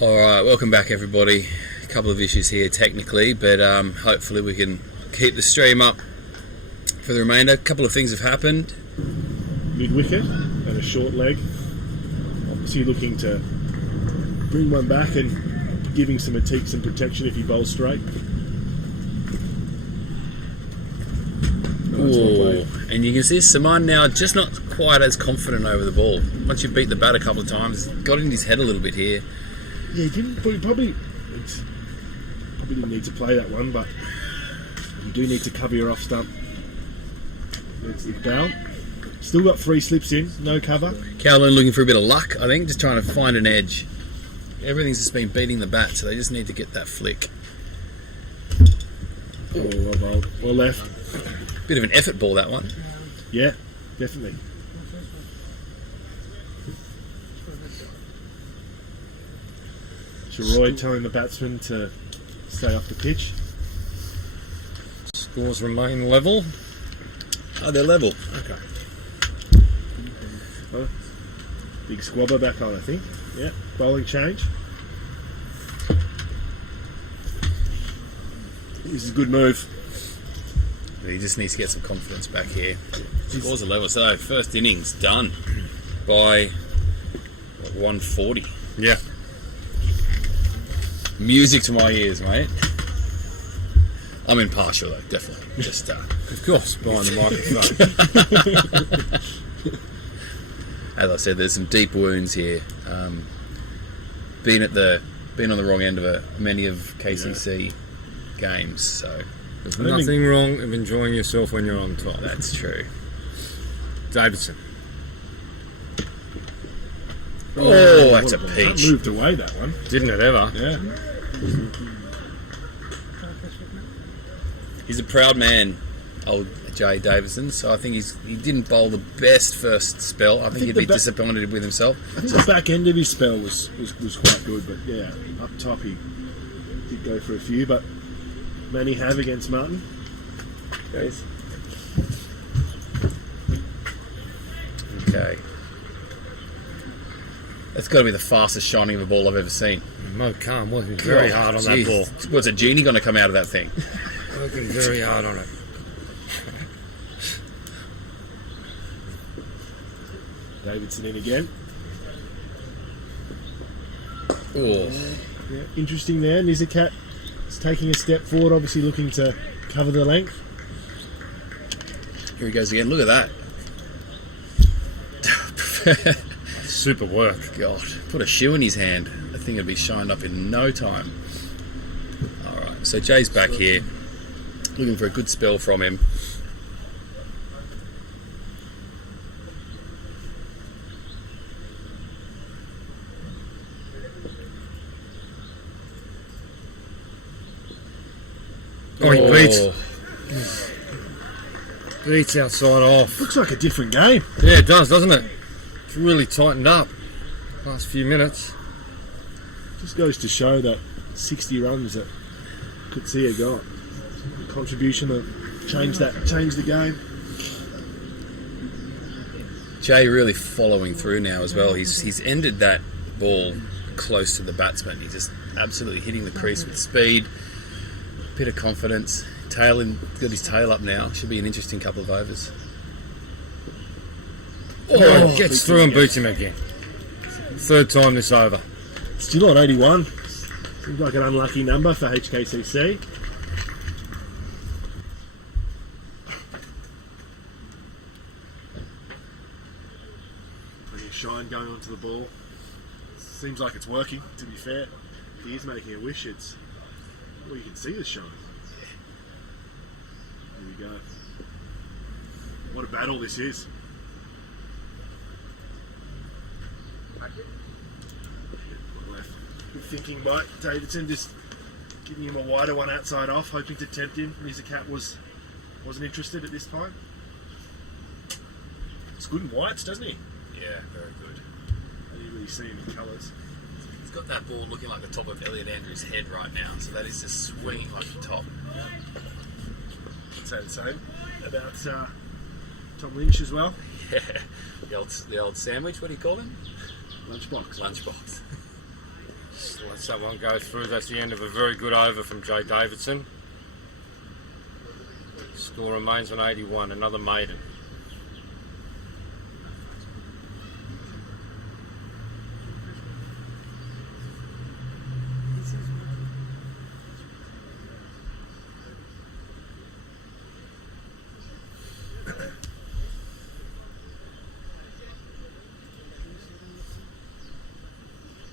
Alright, welcome back everybody. A couple of issues here technically, but hopefully we can keep the stream up for the remainder. A couple of things have happened. Mid-wicket and a short leg. Obviously looking to bring one back and giving some Atik some protection if he bowls straight. Ooh, and you can see Saman now just not quite as confident over the ball. Once you beat the bat a couple of times, got in his head a little bit here. Yeah, he didn't, probably didn't need to play that one, but you do need to cover your off stump. It's Iqbal. Still got 3 slips in, no cover. Kowloon looking for a bit of luck, I think, just trying to find an edge. Everything's just been beating the bat, so they just need to get that flick. Oh, well bowled. Well left. Bit of an effort ball, that one. Yeah, definitely. Roy telling the batsman to stay off the pitch. Scores remain level. Oh, they're level. Okay. Oh, big squabber back on, I think. Yeah, bowling change. This is a good move. He just needs to get some confidence back here. Scores are level. So, first innings done by 140. Yeah. Music to my ears, mate. I'm impartial, though, definitely. Just, of course, behind the microphone. As I said, there's some deep wounds here. Been on the wrong end of many of KCC games, so there's nothing wrong with enjoying yourself when you're on top. That's true. Davidson. Oh, that's a peach. That moved away, that one. Didn't it ever? Yeah. He's a proud man, old Jay Davison, so I think he didn't bowl the best first spell. I think he'd be disappointed with himself. I think the back end of his spell was quite good, but yeah, up top he did go for a few, but many have against Martin. Goes. Okay. That's got to be the fastest shining of a ball I've ever seen. Mo Khan working very hard on that ball. What's a genie going to come out of that thing? Working very hard on it. Davidson in again. Oh. Yeah, interesting there. Nizakat is taking a step forward, obviously looking to cover the length. Here he goes again. Look at that. Super work. God, put a shoe in his hand. The thing would be shined up in no time. Alright, so Jay's back here. Looking for a good spell from him. Oh, he beats outside off. Looks like a different game. Yeah, it does, doesn't it? It's really tightened up last few minutes. Just goes to show that 60 runs that Kutsia got. The contribution that changed the game. Jay really following through now as well. He's ended that ball close to the batsman. He's just absolutely hitting the crease with speed. Bit of confidence. Got his tail up now. Should be an interesting couple of overs. Oh, gets through and beats him again. Third time this over. Still on 81. Seems like an unlucky number for HKCC. Plenty of shine going onto the ball. Seems like it's working, to be fair. If he is making a wish, well, you can see the shine. There we go. What a battle this is. Good thinking by Davidson, just giving him a wider one outside off, hoping to tempt him. Nizakat wasn't interested at this time. It's good in whites, doesn't he? Yeah, very good. I didn't really see him in colours. He's got that ball looking like the top of Elliot Andrews' head right now, so that is just swinging like the top. I'd say the same about Tom Lynch as well. Yeah, the old sandwich, what do you call him? Lunchbox. Lunchbox. Just let that one go through. That's the end of a very good over from Jay Davidson. Score remains on 81, another maiden.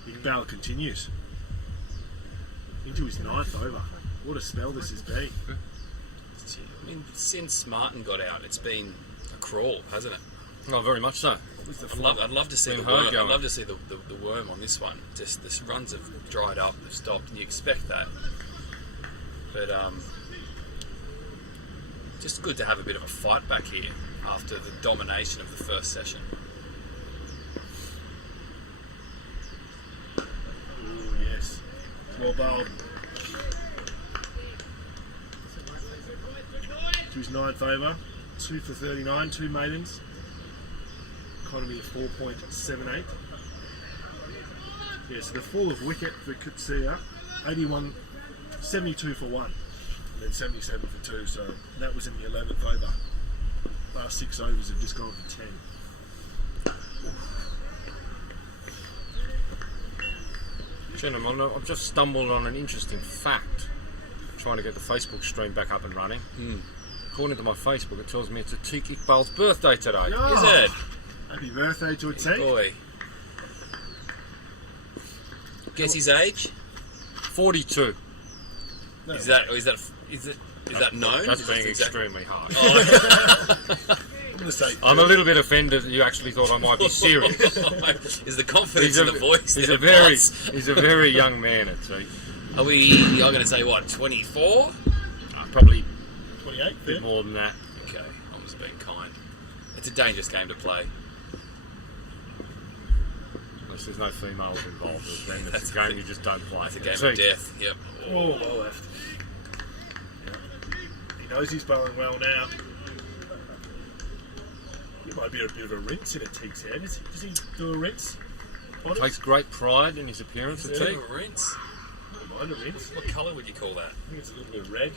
Big Bell continues into his 9th over. What a spell this has been. I mean, since Martin got out, it's been a crawl, hasn't it? Oh, very much so. I'd love to see the worm. I'd love to see the worm on this one. Just the runs have dried up, they've stopped, and you expect that. But just good to have a bit of a fight back here after the domination of the first session. Oh yes, well bowled. To his 9th over, 2 for 39, 2 maidens. Economy of 4.78. Yeah, so the fall of wicket for Kutsia, 81, 72 for 1, and then 77 for 2, so that was in the 11th over. Last 6 overs have just gone for 10. Gentlemen, I've just stumbled on an interesting fact trying to get the Facebook stream back up and running. According to my Facebook, it tells me it's Atiq Iqbal's birthday today. Oh, Is it? Happy birthday to Atiq. Boy. Guess his age? 42. No. Is that known? That's Is that being exactly- extremely harsh. Oh, I'm going to say I'm a little bit offended that you actually thought I might be serious. is the confidence in the voice? He's there, a very, boss? he's a very young man, Atiq. Are we? You're going to say what? 24? Probably 28, a bit more than that. Okay, I'm just being kind. It's a dangerous game to play. Unless there's no females involved, then it's a game you just don't play. It's a game Atiq, of death. Yep. Oh, well left. Yeah. He knows he's bowling well now. He might be a bit of a rinse in Atiq's head. Does he do a rinse? Takes great pride in his appearance, Bit Atiq. of a rinse. Don't mind a rinse. What colour would you call that? I think it's a little bit red.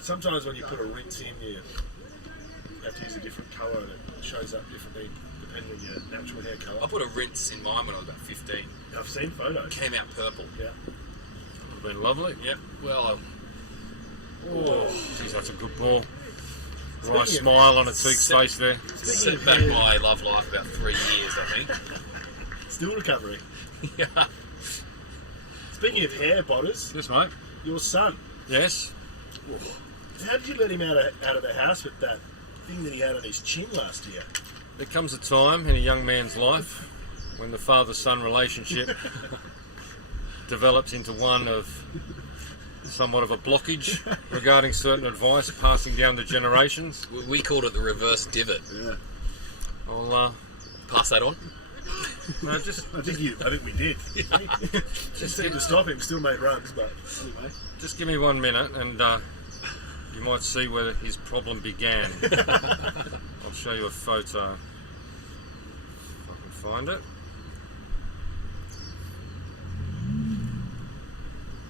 Sometimes when you put a rinse in, you have to use a different colour and it shows up differently depending on your natural hair colour. I put a rinse in mine when I was about 15. I've seen photos. Came out purple. Yeah. Would have been lovely. Yep. Well, Oh, geez, that's a good ball. Right Speaking of- smile on Atiq's face there. set back my love life about 3 years, I think. Still recovering. Yeah. Speaking of hair, Botters, Yes, mate. your son. Yes. How did you let him out of the house with that thing that he had on his chin last year? There comes a time in a young man's life when the father-son relationship develops into one of somewhat of a blockage regarding certain advice passing down the generations. We called it the reverse divot. Yeah. I'll Pass that on. no, just I think we did. Just seemed to stop him. Still made runs, but anyway. just give me 1 minute and you might see where his problem began. I'll show you a photo if I can find it.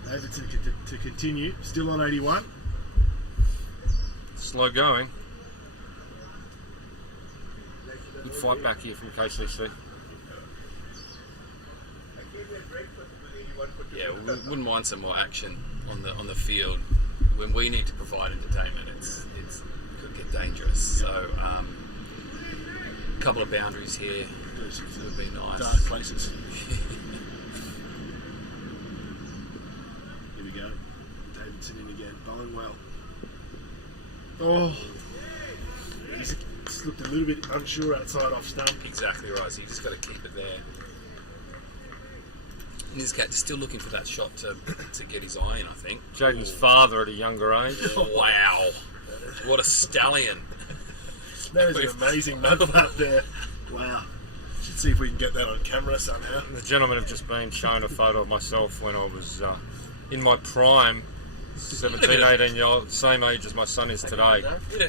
Davidson to continue. Still on 81. Slow going. Good fight back here from KCC. Yeah, we wouldn't mind some more action on the field. When we need to provide entertainment, it could get dangerous. So, a couple of boundaries here would be nice. Dark places. Here we go. Davidson in again. Bowling well. Oh. He's just looked a little bit unsure outside off stump. Exactly right. So you just got to keep it there. And this cat still looking for that shot to get his eye in, I think. Jaden's father at a younger age. Wow. What a stallion. That is an amazing mud flap there. Wow. Should see if we can get that on camera somehow. The gentlemen have just been shown a photo of myself when I was in my prime, 17, 18 year old, same age as my son is today.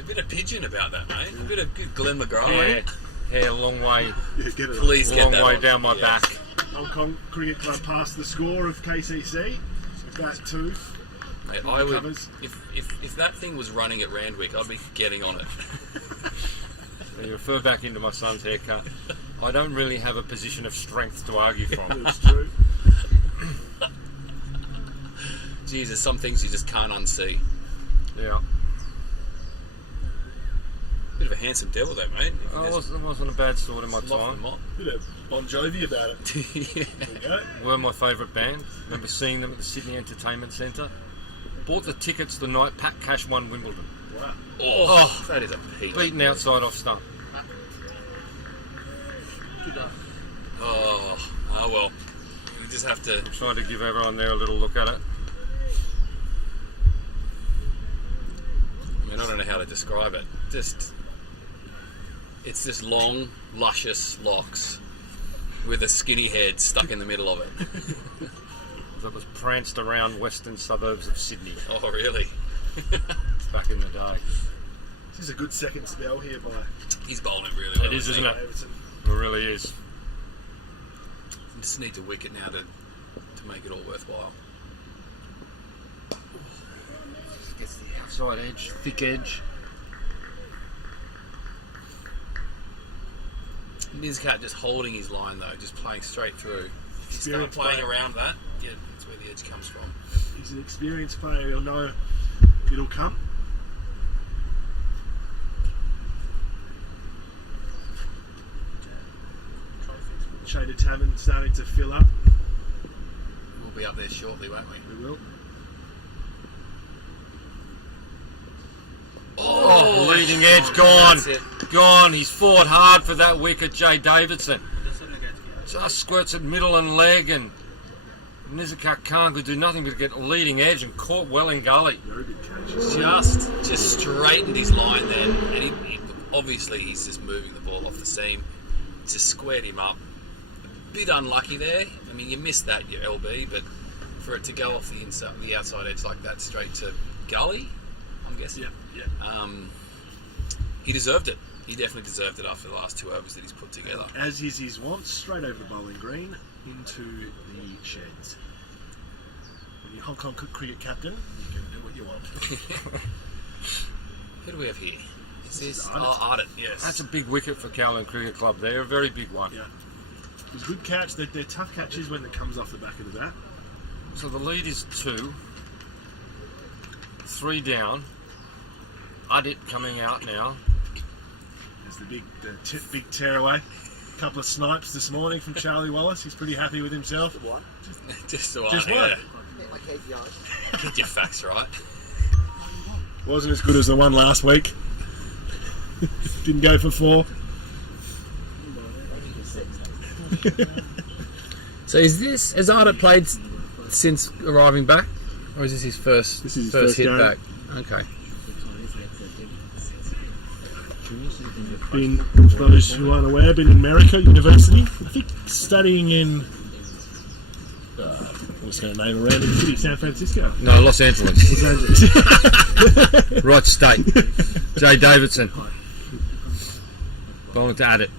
Bit of pigeon about that, mate. A bit of good Glenn McGrath. Hair a long way, Yeah, get it Please get long that way on. down my Yeah. back. Hancock Cricket Club passed the score of KCC. With that too. Mate, I would, Covers. if that thing was running at Randwick, I'd be getting on it. You refer back into my son's haircut. I don't really have a position of strength to argue from. It's true. Jesus, some things you just can't unsee. Yeah. Bit of a handsome devil though, mate. It wasn't a bad sort in my time. Bit of Bon Jovi about it. Yeah. There you go. Were my favourite band. Remember seeing them at the Sydney Entertainment Centre. Bought the tickets the night Pat Cash won Wimbledon. Wow. Oh, that is a peak. Beaten outside off stump. Oh well. We just have to. Trying to give everyone there a little look at it. I mean, I don't know how to describe it. It's just long, luscious locks with a skinny head stuck in the middle of it. That was pranced around western suburbs of Sydney Oh, really? back in the day. This is a good second spell here by He's bowling really well. It is, isn't it? Davidson. It really is. Just need to wicket now to make it all worthwhile. Gets the outside edge, thick edge. Nizkat just holding his line though, just playing straight through. If he's start Experienced playing player. around that, yeah, that's where the edge comes from. He's an experienced player. He'll know it'll come. Shaded Tavern starting to fill up. We'll be up there shortly, won't we? We will. Oh, leading edge gone. That's it. Gone. He's fought hard for that wicket, Jay Davidson. Just squirts at middle and leg, and Nizaka Khan could do nothing but get leading edge and caught well in gully. Very good catch. Just straightened his line then, and he obviously he's just moving the ball off the seam. Just squared him up. A bit unlucky there. I mean, you missed that, your LB, but for it to go off the outside edge like that straight to gully, I'm guessing. Yeah. He deserved it. He definitely deserved it after the last 2 overs that he's put together. As is his want, straight over the bowling green into the sheds. When you're Hong Kong cricket captain, you can do what you want. Who do we have here? Is this Ardent. Ardent? Yes. That's a big wicket for Cowland Cricket Club there, a very big one. Yeah. It was a good catch. They're tough catches when it comes off the back of the bat. So the lead is 2. 3 down. Adit coming out now. There's the big tearaway. A couple of snipes this morning from Charlie Wallace. He's pretty happy with himself. One. Just the one. Just yeah. one. Hit my KPIs. Get your facts right. Wasn't as good as the one last week. Didn't go for 4. So has Ardent played since arriving back, or is this his first? This is his first hit game. back. Okay. Been, for those who aren't aware, been in America University. I think studying in. What's going to name a random city? San Francisco. No, Los Angeles. Los Angeles. Right state. Jay Davidson. Bowling to Adit.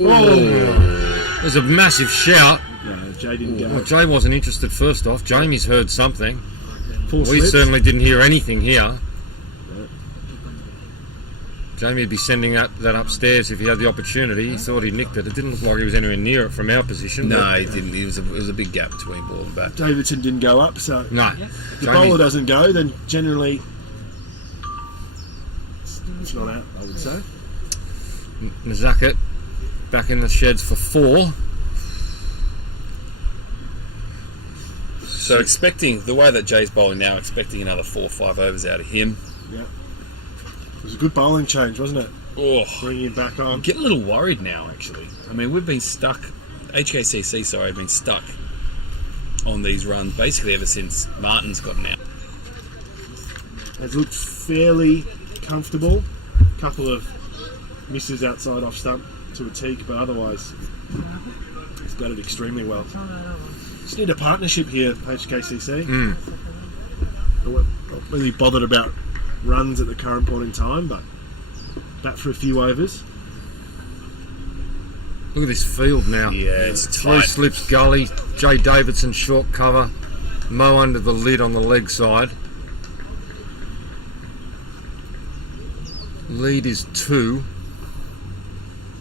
Oh. There's a massive shout. No, Jay didn't Well, go. Jay wasn't interested first off. Jamie's heard something. Full We slips. certainly didn't hear anything here. Jamie would be sending that upstairs if he had the opportunity. He thought he nicked it. It didn't look like he was anywhere near it from our position. No, but- he didn't. It was a big gap between ball and bat. Davidson didn't go up, so No. if the bowler doesn't go, then generally it's not out, I would say. Nazaka back in the sheds for 4. So expecting the way that Jay's bowling now, expecting another 4 or 5 overs out of him. Yeah. It was a good bowling change, wasn't it? Oh, Bringing him back on. I'm getting a little worried now. Actually, I mean we've been stuck. HKCC, sorry, been stuck on these runs basically ever since Martin's gotten out. Has looked fairly comfortable. A couple of misses outside off stump to a teak, but otherwise he's batted extremely well. Just need a partnership here, HKCC. I'm not really bothered about runs at the current point in time, but bat for a few overs. Look at this field now. Yeah, it's Three tight. slips gully. Jay Davidson short cover. Mo under the lid on the leg side. Lead is 2.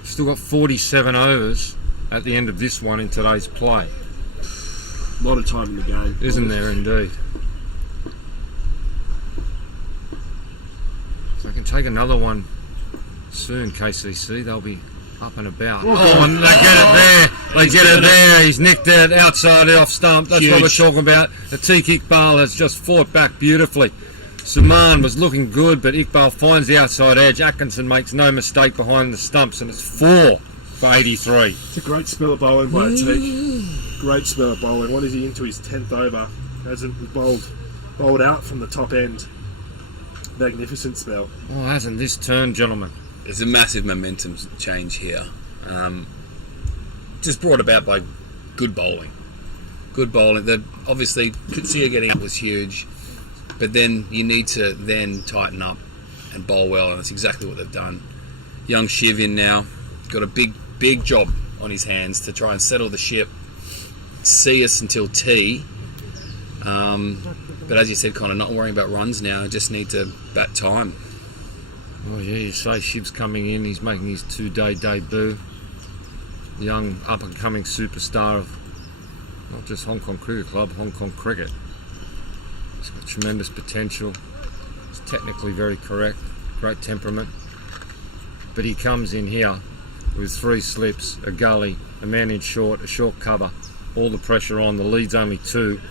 Still got 47 overs at the end of this one in today's play. A lot of time in the game. Isn't there indeed? So I can take another one soon, KCC. They'll be up and about. Oh, and they get it there. They get it there. He's nicked it outside off stump. That's what we're talking about. The Iqbal has just fought back beautifully. Suman was looking good, but Iqbal finds the outside edge. Atkinson makes no mistake behind the stumps, and it's 4 for 83. It's a great spell of bowling by Atik. Great spell of bowling. What is he into his 10th over? Hasn't bowled out from the top end. Magnificent spell. Oh, hasn't this turned, gentlemen? There's a massive momentum change here. Just brought about by good bowling. Good bowling. That obviously Kutsia getting up was huge, but then you need to then tighten up and bowl well, and that's exactly what they've done. Young Shiv in now, got a big job on his hands to try and settle the ship, see us until tea. But as you said, Connor, not worrying about runs now, just need to bat time. Oh yeah, you say Shiv's coming in, he's making his 2-day debut. Young up-and-coming superstar of not just Hong Kong Cricket Club, Hong Kong cricket. He's got tremendous potential. He's technically very correct, great temperament. But he comes in here with 3 slips, a gully, a man in short, a short cover, all the pressure on, the lead's only 2.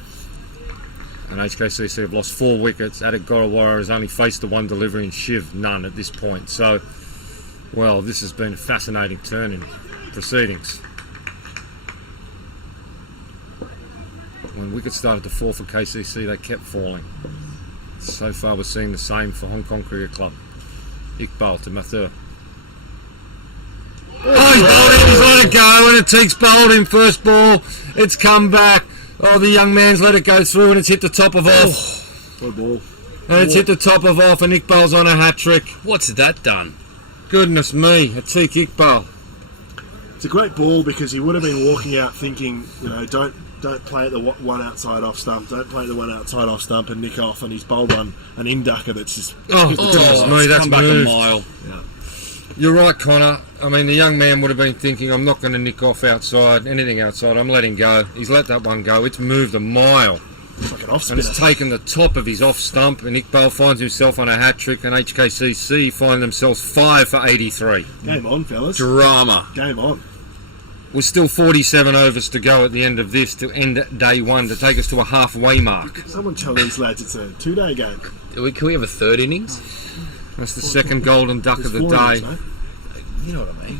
And HKCC have lost 4 wickets. Adik Gorawara has only faced the 1 delivery and Shiv none at this point. So, well, this has been a fascinating turn in proceedings. When wickets started to fall for KCC, they kept falling. So far, we're seeing the same for Hong Kong Cricket Club. Iqbal to Mathur. Oh, he's let it go, and Atik's bowled him first ball. It's come back. Oh, the young man's let it go through, and it's hit the top of off. Good ball. And it's hit the top of off, and Iqbal's on a hat trick. What's that done? Goodness me, Atik Iqbal. It's a great ball because he would have been walking out thinking, don't play at the one outside off stump, don't play at the one outside off stump and nick off, and he's bowled an in-ducker that's just... goodness me, that's come back moved. a mile. Yeah. You're right, Connor. I mean, the young man would have been thinking, I'm not going to nick off outside, anything outside, I'm letting go. He's let that one go. It's moved a mile. It's like an off And spinner. it's taken the top of his off stump, and Iqbal finds himself on a hat trick, and HKCC find themselves 5 for 83. Game on, fellas. Drama. Game on. With still 47 overs to go at the end of this to end day 1 to take us to a halfway mark. Someone tell these lads it's a 2-day game. Can we have a 3rd innings? That's the second golden duck of the There's 4 day. innings, mate. You know what I mean.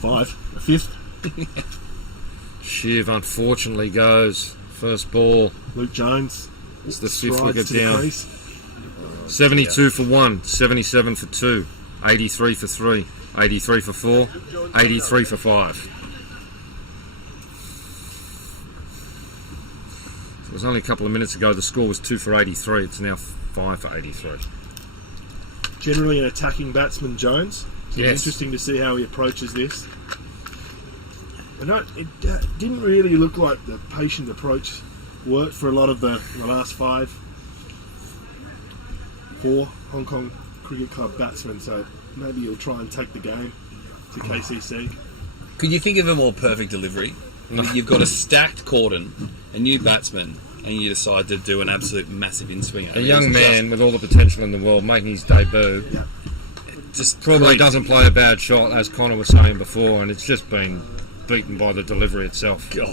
5. A 5th. Shiv unfortunately goes. First ball. Luke Jones. It's the 5th strides wicket to the down. crease. 72 for 1, 77 for 2, 83 for 3, 83 for 4, 83 for 5. It was only a couple of minutes ago the score was 2 for 83. It's now 5 for 83. Generally an attacking batsman, Jones. So Yes. It's interesting to see how he approaches this. And it didn't really look like the patient approach worked for a lot of the last 4 Hong Kong Cricket Club batsmen. So maybe he'll try and take the game to KCC. Could you think of a more perfect delivery? You've got a stacked cordon, a new batsman, and you decide to do an absolute massive in-swinger. A young man with all the potential in the world making his debut. Yeah. Just Probably great. doesn't play a bad shot, as Connor was saying before, and it's just been beaten by the delivery itself. God,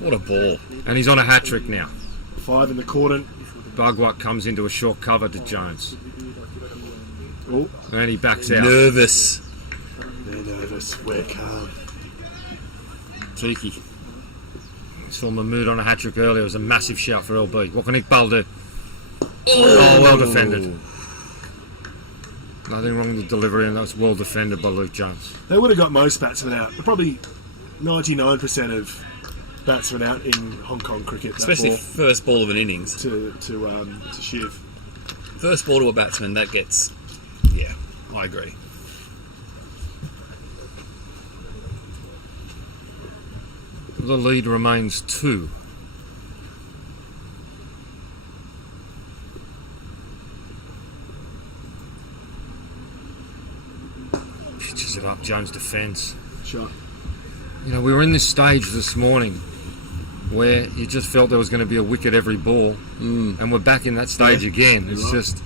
what a ball. And he's on a hat trick now. 5 in the cordon. Bugwat comes into a short cover to Jones. Oh, And he backs out. Nervous. they're nervous. We're calm. Tiki. Saw Mahmood on a hat trick earlier. It was a massive shout for LB. What can Iqbal do? Oh, well defended. Nothing wrong with the delivery, and that was well defended by Luke Jones. They would have got most batsmen out. Probably 99% of batsmen out in Hong Kong cricket. that Especially ball first ball of an innings. to Shiv. First ball to a batsman, that gets... Yeah, I agree. the lead remains 2. Pitches it up, Jones defends. Shot. You know, we were in this stage this morning where you just felt there was going to be a wicket every ball, and we're back in that stage again. It's just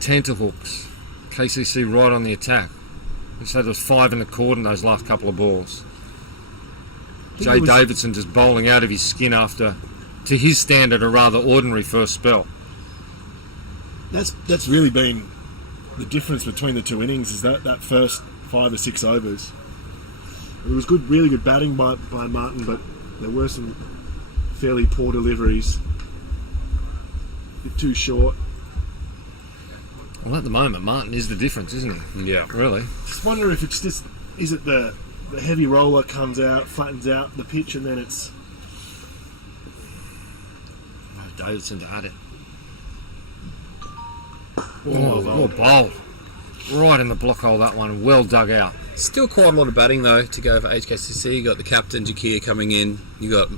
tenterhooks. KCC right on the attack. You said there was 5 in the court in those last couple of balls. Jay Davidson just bowling out of his skin after, to his standard, a rather ordinary first spell. That's really been the difference between the two innings, is that first 5 or 6 overs. It was good, really good batting by Martin, but there were some fairly poor deliveries. A bit too short. Well, at the moment, Martin is the difference, isn't he? Yeah. Really. Just wonder if it's just, is it the heavy roller comes out, flattens out the pitch, and then it's... Davidson to add it. Oh, bowl. Right in the block hole, that one. Well dug out. Still quite a lot of batting though to go for HKCC. You got the captain Jakir coming in. You got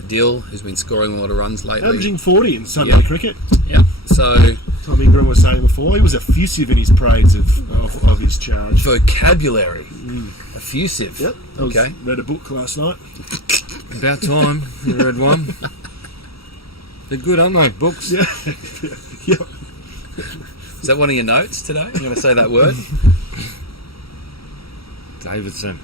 Adil, who's been scoring a lot of runs lately. Averaging 40 in Sunday cricket. Yep. So Tom Ingram was saying before, he was effusive in his praise of his charge. vocabulary, effusive. Yep. Okay. Read a book last night. About time you read one. They're good, aren't they, books? Yeah. Yep. Is that one of your notes today? I'm going to say that word. Davidson.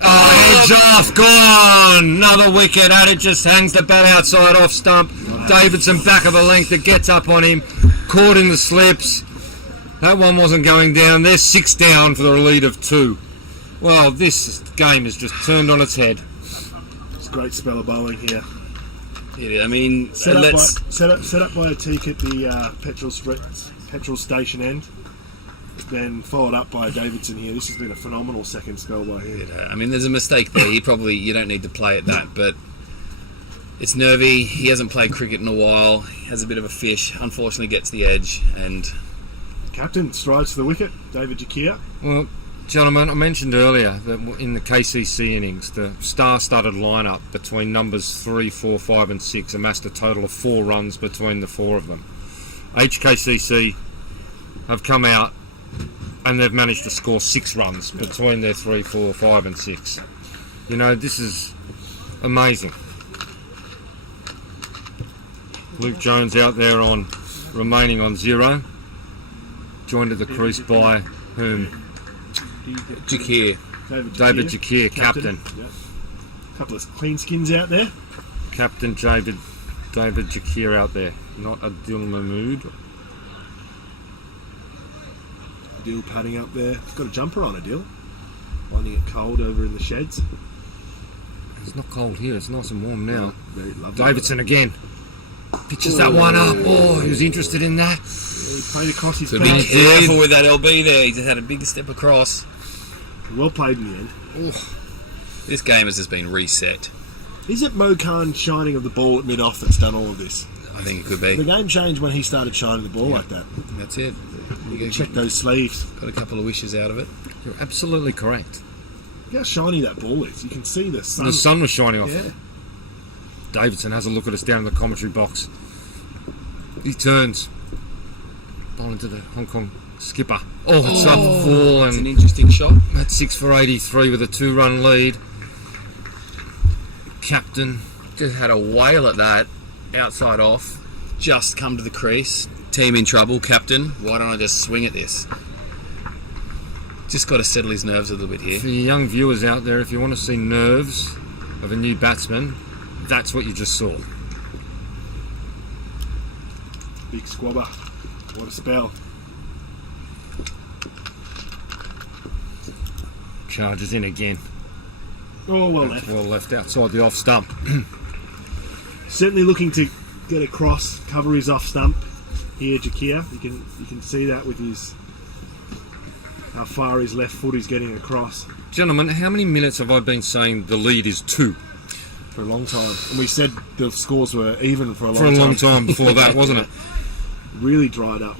Oh, edge off, gone! Another wicket, and it just hangs the bat outside off stump. Davidson back of a length that gets up on him, caught in the slips. That one wasn't going down. There's 6 down for the lead of 2. Well, this game has just turned on its head. It's a great spell of bowling here. Yeah, I mean, Set up by a teak at the petrol station end. Then followed up by Davidson here. This has been a phenomenal second spell by him. I mean, there's a mistake there. You don't need to play at that, but it's nervy. He hasn't played cricket in a while. He has a bit of a fish. Unfortunately, gets the edge. And Captain strides to the wicket. David Jakir. Well, gentlemen, I mentioned earlier that in the KCC innings, the star-studded lineup between numbers 3, 4, 5 and 6 amassed a total of 4 runs between the 4 of them. HKCC have come out and they've managed to score 6 runs between their 3, 4, 5 and 6. You know, this is amazing. Luke Jones out there remaining on 0. Joined at the crease by whom? Jakir. David Jakir, captain. Yep. A couple of clean skins out there. Captain David Jakir out there. Not Adil Mahmood. Adil padding up there. He's got a jumper on, Adil. Finding it cold over in the sheds. It's not cold here, it's nice and warm now. Very lovely. Davidson again. Pitches that one up. Oh, he was interested in that. Yeah, he played across his So back. be careful with that LB there. He's had a big step across. Well played in the end. This game has just been reset. Is it Mo Khan's shining of the ball at mid-off that's done all of this? I think it could The be. game changed when he started shining the ball like that. That's it. You Check those sleeves. got a couple of wishes out of it. You're absolutely correct. Look how shiny that ball is. You can see the sun. The sun was shining off. Yeah. Davidson has a look at us down in the commentary box. He turns. Bowling to the Hong Kong skipper. Oh, it's up full, It's an and interesting shot. that's 6 for 83 with a 2-run lead. Captain. Just had a whale at that. Outside off. Just come to the crease. Team in trouble. Captain, why don't I just swing at this? Just got to settle his nerves a little bit here. For you young viewers out there, if you want to see nerves of a new batsman, that's what you just saw. Big squabber. What a spell. Charges in again. Oh, well left. Well left outside the off stump. Certainly looking to get across, cover his off stump here, Jakir. You can see that with how far his left foot is getting across. Gentlemen, how many minutes have I been saying the lead is 2? For a long time. And we said the scores were even for a long For time. a long time before that, wasn't it? Really dried up.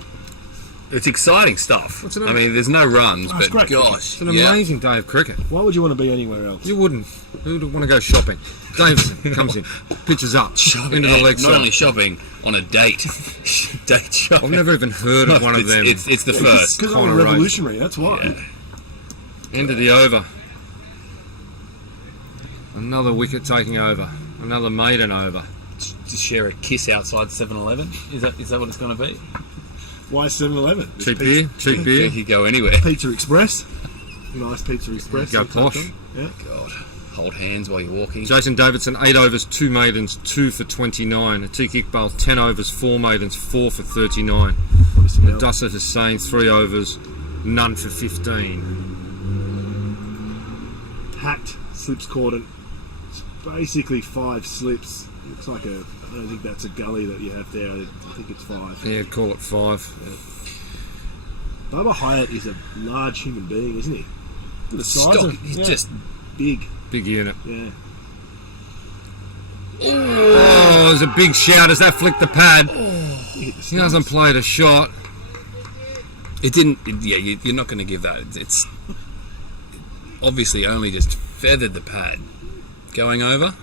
It's exciting stuff. What's it I mean, there's no runs, Oh, it's but great. gosh, It's an amazing day of cricket. Why would you want to be anywhere else? You wouldn't. Who'd want to go shopping? Davidson comes in, pitches up, into the leg Not side. only shopping, on a date. Date shopping. I've never even heard of one of them. It's the first. Because I'm Kind a of race. revolutionary, that's why. Yeah. End of the over. Another wicket taking over. Another maiden over. Just share a kiss outside 7-Eleven. Is that what it's going to be? Why 7-Eleven? Cheap beer, cheap beer. You could go anywhere. Pizza Express. Nice Pizza Express. Go posh. Yeah. God, hold hands while you're walking. Jason Davidson, 8 overs, 2 maidens, 2 for 29. Atiq Iqbal, 10 overs, 4 maidens, 4 for 39. What a smell. Dusser Hussain, 3 overs, none for 15. Packed, slips cordon. It's basically 5 slips. Looks like I don't think that's a gully that you have there. I think it's 5. Yeah, call it 5. Bubba Hyatt is a large human being, isn't he? The size Stock. of He's just big. Big unit. Yeah. Oh, there's a big shout as that flicked the pad. He hasn't played a shot. It didn't. You're not going to give that. It's obviously only just feathered the pad. Going over.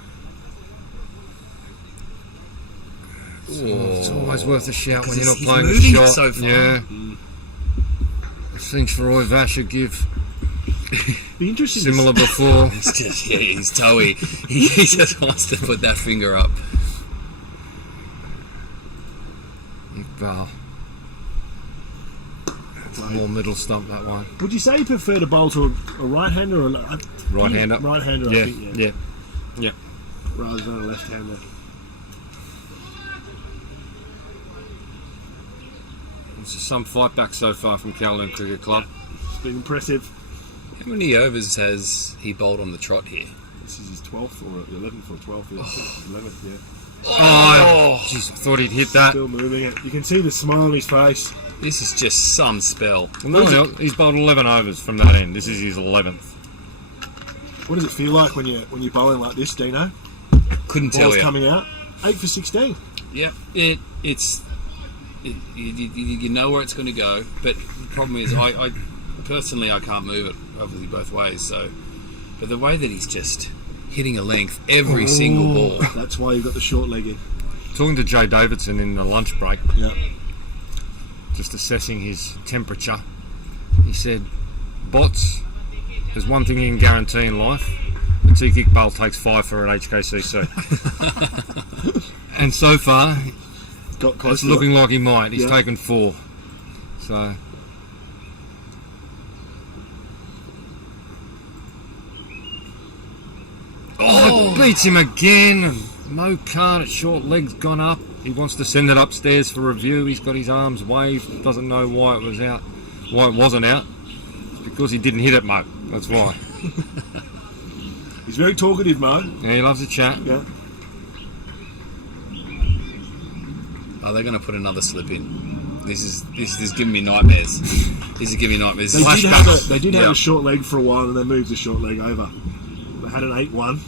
It's always worth a shout when 'Cause you're not he's playing a moving it shot. so far. Yeah. I've seen Troy Vasher give Be interesting. similar before. It's just he's toey. He just wants to put that finger up. Iqbal. It's more middle stump, that one. Would you say you prefer to bowl to a right-hander or a Right-hander. Right-hander, I Yeah, think, yeah. rather than a left-hander. There's some fight back so far from Caledon Cricket Club. It's been impressive. How many overs has he bowled on the trot here? This is his 12th or 11th or 12th. Yeah. 11th, yeah. Oh, jeez, I thought he'd hit that. Still moving it. You can see the smile on his face. This is just some spell. Well, no, he's bowled 11 overs from that end. This is his 11th. What does it feel like when you're bowling like this, Dino? Couldn't tell Ball's you. coming out. 8 for 16. Yep. You know where it's going to go, but the problem is, I personally I can't move it obviously both ways. So, but the way that he's just hitting a length every single ball. That's why you've got the short leg in. Talking to Jay Davidson in the lunch break, Yeah. just assessing his temperature, he said, "Bots, there's one thing you can guarantee in life: Atiq Iqbal takes 5 for an HKCC." And so far, Got close it's to looking like he might. He's Yeah. taken 4. So. Oh, it beats him again. No card at short leg's gone up. He wants to send it upstairs for review. He's got his arms waved. Doesn't know why it was out. Why it wasn't out. It's because he didn't hit it, Mo. That's why. He's very talkative, Mo. Yeah, he loves a chat. Yeah. Are they going to put another slip in? This is giving me nightmares. This is giving me nightmares. They did have Yeah. a short leg for a while and they moved the short leg over. They had an 8-1.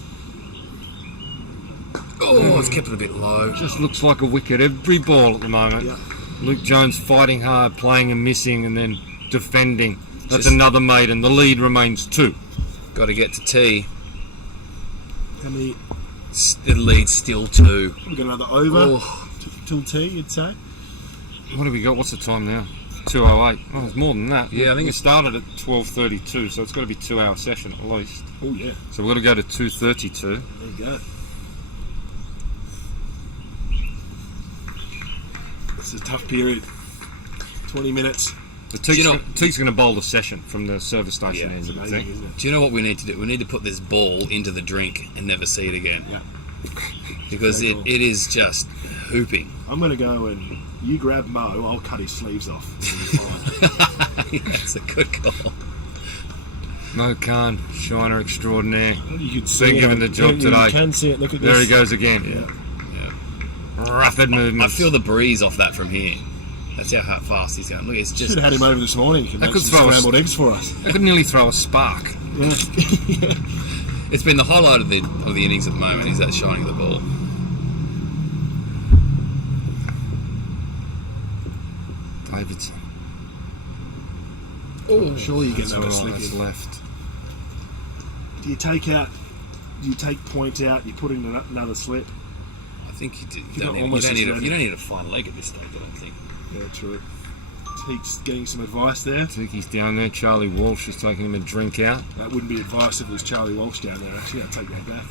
Oh, it's kept it a bit low. Just looks like a wicket every ball at the moment. Yeah. Luke Jones fighting hard, playing and missing, and then defending. That's Just- another maiden. The lead remains 2. Got to get to tee. How many? The lead's still 2. We've got another over Oh, till tea, you'd say. What have we got? What's the time now? 2:08. Oh, it's more than that. Yeah, I think we it's- started at 12:32, so it's got to be 2-hour session at least. Oh, yeah. So we've got to go to 2:32. There you go. This is a tough period. 20 minutes. you know- Teek's going to bowl the session from the service station Yeah, end. It's I amazing, think. isn't it? do you know what we need to do? We need to put this ball into the drink and never see it again. Yeah. Because Very it cool. is just hooping. I'm going to go and you grab Mo, I'll cut his sleeves off. That's a good call. Mo Khan, shiner extraordinaire. You can see Been it. given the job today. You can see it. Look at There this. he goes again. Yeah. Rapid I movements. feel the breeze off that from here. That's how fast he's going. Look, it's just. Should have had him over this morning. He could That make could some throw us- scrambled eggs for us. I could nearly throw a spark. It's been the highlight of the innings at the moment. Is that shining the ball? Davidson. Surely you get That's another all slip right, that's in. left. Do you take point out, you put in another slip? I think you You're don't not need, almost as ready. you don't need a fine leg at this stage, I don't think. Yeah, true. Teek's getting some advice there. Tiki's down there. Charlie Walsh is taking him a drink out. That wouldn't be advice if it was Charlie Walsh down there. Actually, I'd take that back.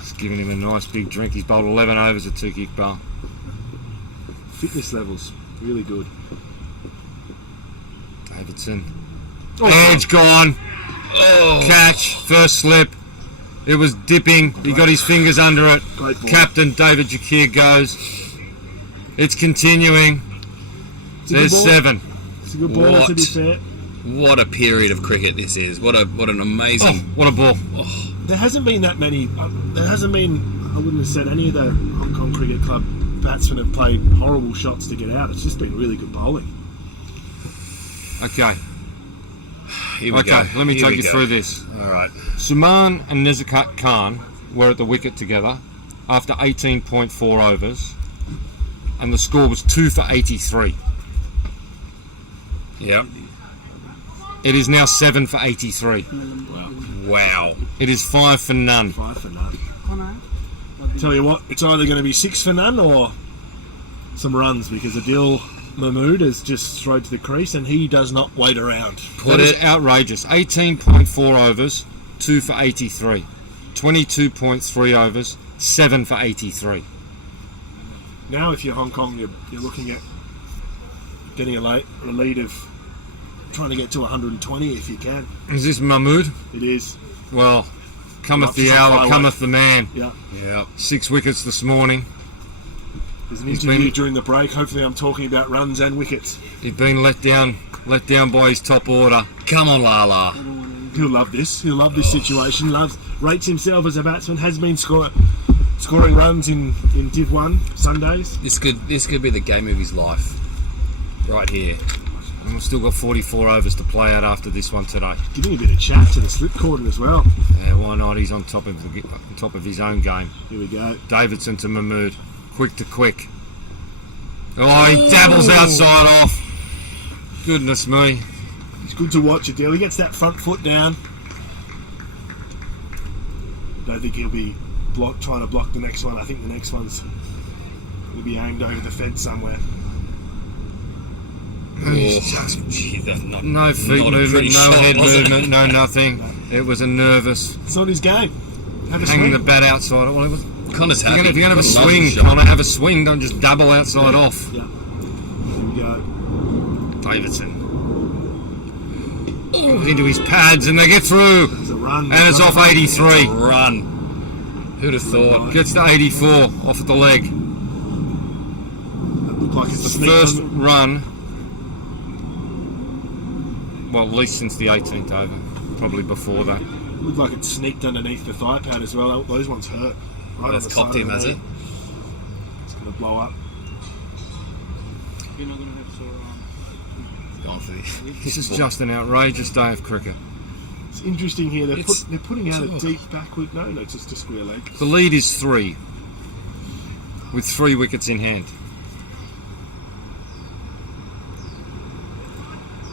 Just giving him a nice big drink. He's bowled 11 overs at Tiki Iqbal. Fitness levels, really good. Davidson. Oh, Edge gone. Oh, Catch. First slip. It was dipping. He got his fingers under it. Great ball. Captain David Jakir goes. It's continuing. It's a good There's ball. 7. It's a good ball, to be What? fair. what a period of cricket this is. What an Oh, amazing... what a ball. There hasn't been that many. There hasn't been. I wouldn't have said any of the Hong Kong Cricket Club batsmen have played horrible shots to get out. It's just been really good bowling. Okay. Here we Okay, go. let me Here take we you go. through this. All right. Suman and Nezakat Khan were at the wicket together after 18.4 overs, and the score was 2 for 83. Yeah. It is now 7 for 83. Wow. It is 5 for none. 5 for none. Tell you what, it's either going to be 6 for none or some runs, because Adil Mahmood has just strode to the crease and he does not wait around. That is outrageous. 18.4 overs, 2 for 83. 22.3 overs, 7 for 83. Now, if you're Hong Kong, you're looking at getting a lead of trying to get to 120 if you can. Is this Mahmood? It is. Well, cometh the Up hour, highway. cometh the man. Yeah. Yeah. 6 wickets this morning. There's an He's interview been- during the break. Hopefully, I'm talking about runs and wickets. He'd been let down by his top order. Come on, Lala. He'll love this. He'll love this situation. Rates himself as a batsman. Has been scoring runs in Div 1 Sundays. This could be the game of his life. Right here. And we've still got 44 overs to play out after this one today. Giving a bit of chat to the slip cordon as well. Yeah, why not? He's on top of his own game. Here we go. Davidson to Mahmood. Quick to quick. Oh, he dabbles outside off. Goodness me. It's good to watch Adil. He gets that front foot down. Don't think he'll be trying to block the next one. I think the next one's will be aimed over the fence somewhere. Gee, that's not, No feet not a movement, pretty no shot, head was it? movement, no nothing. It was a nervous It's not his game. Have a hanging swing. the bat outside. Well, it was, Connor's if happy. you're going to have a Connor loves swing, the shot. Connor, have a swing. Don't just dabble outside off. Yeah. Here we go. Davidson. Oh, into his pads, and they get through. There's a run. And it's off 83. Run. Who'd have thought? Gets to 84 off at the leg. Look like it's a The sneak first on run, well, at least since the 18th over, probably before that. Looked like it sneaked underneath the thigh pad as well. Those ones hurt. Right That's on the copped side him, of has the it? knee. It's going to blow up. You're not going to have sore Gone for the... This is just an outrageous day of cricket. It's interesting here. They're putting out a it's- deep backward. No, it's just a square leg. The lead is 3, with 3 wickets in hand.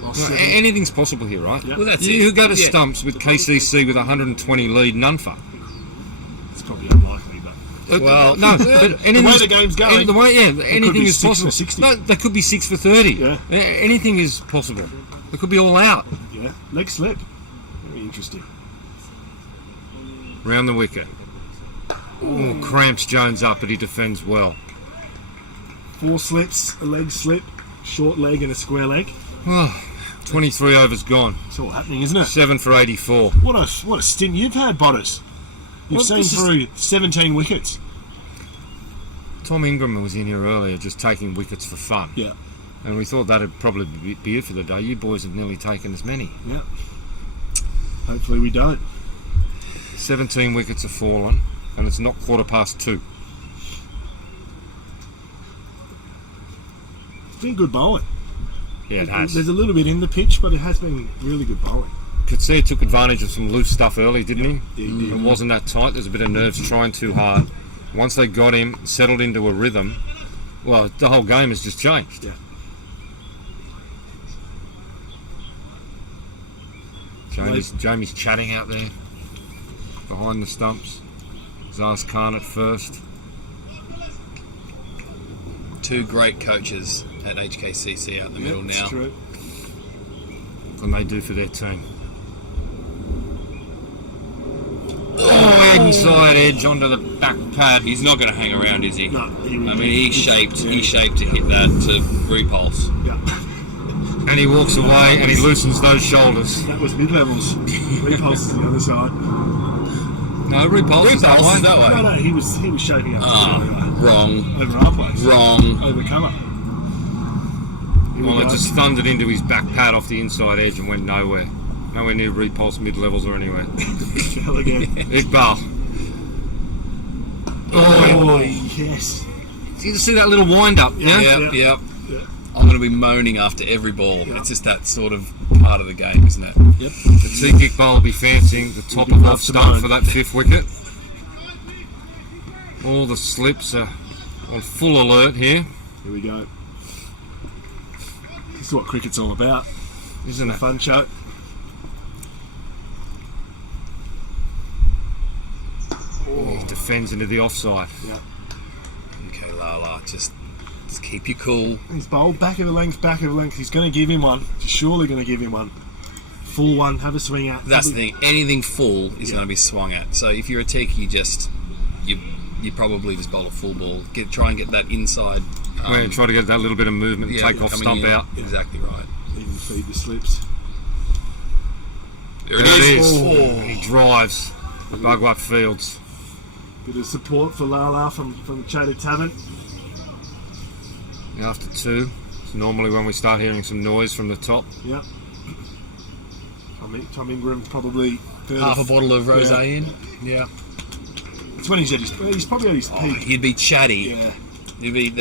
Lost Now, 7. anything's possible here, right? Yeah. Well, that's You it. go to Yeah. stumps with KCC with 120 lead, none for. It's probably unlikely, but Well, no, but anything way the game's going, the way, anything be is 6 for possible. 60. No, they could be 6 for 30. Yeah. Anything is possible. They could be all out. yeah, leg slip. Very interesting. Round the wicket. Oh, cramps Jones up, but he defends well. 4 slips, a leg slip, short leg, and a square leg. Oh, 23 overs gone. It's all happening, isn't it? 7 for 84. What a stint you've had, Botters. You've Well, seen this is- through 17 wickets. Tom Ingram was in here earlier just taking wickets for fun. Yeah, And we thought that'd probably be it for the day. You boys have nearly taken as many. yeah. Hopefully we don't. 17 wickets have fallen, and it's not 2:15. It's been good bowling. Yeah, it has. There's a little bit in the pitch, but it has been really good bowling. Katser took advantage of some loose stuff early, didn't he? Yeah, he did. It wasn't that tight. There's a bit of nerves trying too hard. Once they got him settled into a rhythm, well, the whole game has just changed. Yeah. Jamie's chatting out there behind the stumps. Zaz Khan at first. Two great coaches at HKCC out in the middle now. That's true. What can they do for their team? Oh, inside edge onto the back pad. He's not going to hang around, is he? No, He's shaped to hit that to repulse. Yeah. And he walks away and he loosens those shoulders. That was mid-levels. Repulse is the other side. No, repulse is that way. that way. No, he was shaping up. Wrong. Over our place. Wrong. Over cover. Here we Well, it go. just thundered into his back pad off the inside edge and went nowhere. Nowhere near repulse mid-levels or anywhere. Hell again. Iqbal. Oh, yes. You see that little wind-up, yeah? Yep. Yeah. I'm going to be moaning after every ball. It's just that sort of part of the game, isn't it? Yep. The Teague Iqbal will be fancying the top of off stump for that 5th wicket. All the slips are on full alert here, Here we go. This is what cricket's all about. isn't A it? fun show. He defends into the offside. Yeah. Okay, Lala, just keep you cool. He's bowled back of the length, back of the length. He's going to give him one. He's surely going to give him one. Full one, have a swing at. That's the thing. Anything full is going to be swung at. So if you're a teak, you probably just bowl a full ball. Try and get that inside. Try to get that little bit of movement and take off coming stump in. out. Exactly right. Even feed the slips. There There it is. Oh. And he drives the Bugwap Fields. Bit of support for Lala from the Chater Tavern. After 2, it's normally when we start hearing some noise from the top. Yep. Tom Ingram's probably Half a bottle of rosé in. Yeah. It's when he's probably at his peak. He'd be chatty. Yeah. There'd